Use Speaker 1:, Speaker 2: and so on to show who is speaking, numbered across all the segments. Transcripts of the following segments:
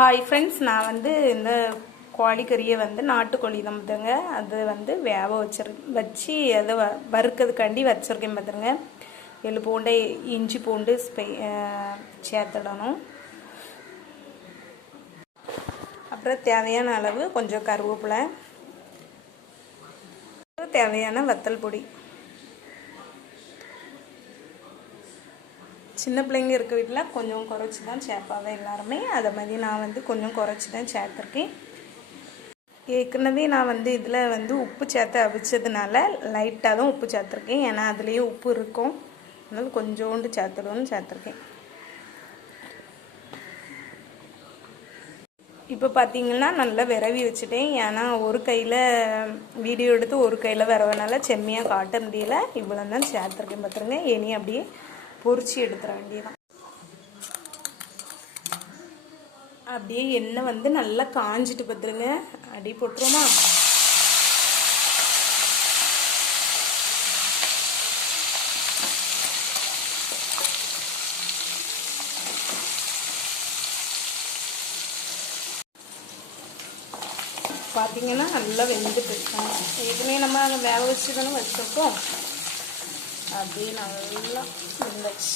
Speaker 1: Hi friends நான் வந்து இந்த கோழிக்கறியை வந்து நாட்டுக்கோழி தான் பார்த்துங்க அது வந்து வேக வச்சிரு வச்சு அதை வ வறுக்கிறதுக்காண்டி வச்சுருக்கேன் பார்த்துருங்க எள்ளு பூண்டு இஞ்சி பூண்டு ஸ்பை சேர்த்துடணும். அப்புறம் தேவையான அளவு கொஞ்சம் கருவேப்பிலை. தேவையான வத்தல் பொடி. சின்ன பிள்ளைங்க இருக்க வீட்டில் கொஞ்சம் குறைச்சி தான் சேர்ப்பாவே எல்லாருமே. அதை மாதிரி நான் வந்து கொஞ்சம் குறைச்சி தான் சேர்த்துருக்கேன். ஏற்கனவே நான் வந்து இதில் வந்து உப்பு சேர்த்து அவிச்சதுனால லைட்டாக தான் உப்பு சேர்த்துருக்கேன். ஏன்னா அதுலேயே உப்பு இருக்கும். அதனால கொஞ்சோண்டு சேர்த்துடுவோன்னு சேர்த்துருக்கேன். இப்போ பார்த்தீங்கன்னா நல்லா விரவி வச்சுட்டேன். ஏன்னா ஒரு கையில் வீடியோ எடுத்து ஒரு கையில் விரவனால செம்மையாக காட்ட முடியல. இவ்வளோ தான் சேர்த்துருக்கேன். பார்த்துருங்க இனி அப்படியே பொரிச்சு எடுத்துட வேண்டியதான் அப்படியே எண்ணெய் வந்து நல்லா காஞ்சிட்டு பார்த்துருங்க. அடி போட்டுருவோமா? பார்த்தீங்கன்னா நல்லா வெந்துட்டு இருக்கோம் ஏற்கனவே நம்ம அதை வேக வச்சு தானே வச்சுருக்கோம். அப்படியே நல்லா வெந்தாச்சு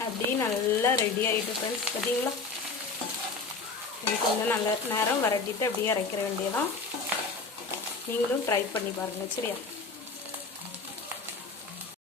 Speaker 1: அப்படியே நல்லா ரெடி ஆகிட்டு ஃப்ரெண்ட்ஸ் பார்த்தீங்களா இது கொஞ்சம் நல்ல நேரம் வரட்டிட்டு அப்படியே இறக்கிற வேண்டியதான் நீங்களும் ட்ரை பண்ணி பாருங்கள் சரியா?